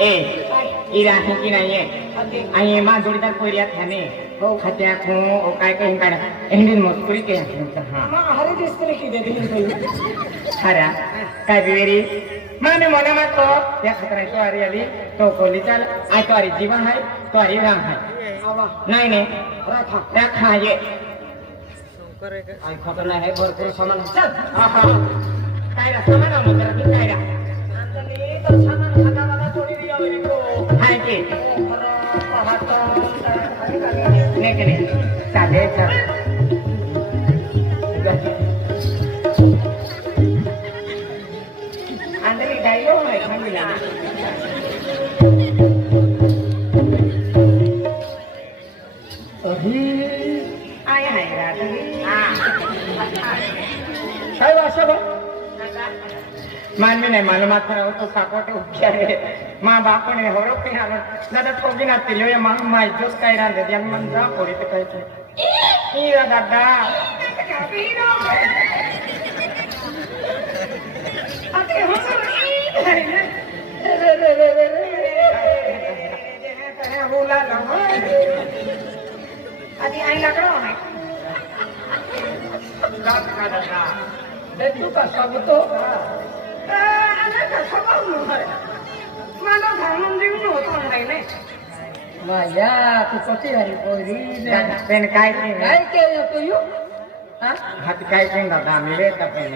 ए इरा है कि नहीं है आई मां जोड़ीदार कोरिया थाने हो खत्या को ओ काय काय काढा एंडिन मस्कुरी के हां मां हरे दिसतले की दे दिली हरा काय बिवेरी माने मना मत तो या खतरा तो अरे अली तो कोली चल आई तो अरे जीवन है तो अरे राम है नहीं नहीं रखा ये आई खतना है भरपूर सामान चल काय रा सामान आलो तर काय रा अंतनी तो सामान खाता वाला थोड़ी दिया मेरे को हाय की नहीं के नहीं सादे चल अंदर डायलॉग है खामिला अभी आया है रात काय वासा बा मानवी नाही मालूमात करावं तो साकोटे उभ्या रे मा बापणे होरो पे आलो दादा कोगी ना तिलो या मा माय जोस काय रांदे या मन जा पोरी ते काय ते ई दादा अरे हो रे बोला ना आधी आई लागलो नाही दादा दे तू का सांगतो अरे का सांगू मला घालून देऊ नव्हतो नाही माया तू कशी आहे पोरी पेन काय काय केलं तू हात काय दादा मिळे का पेन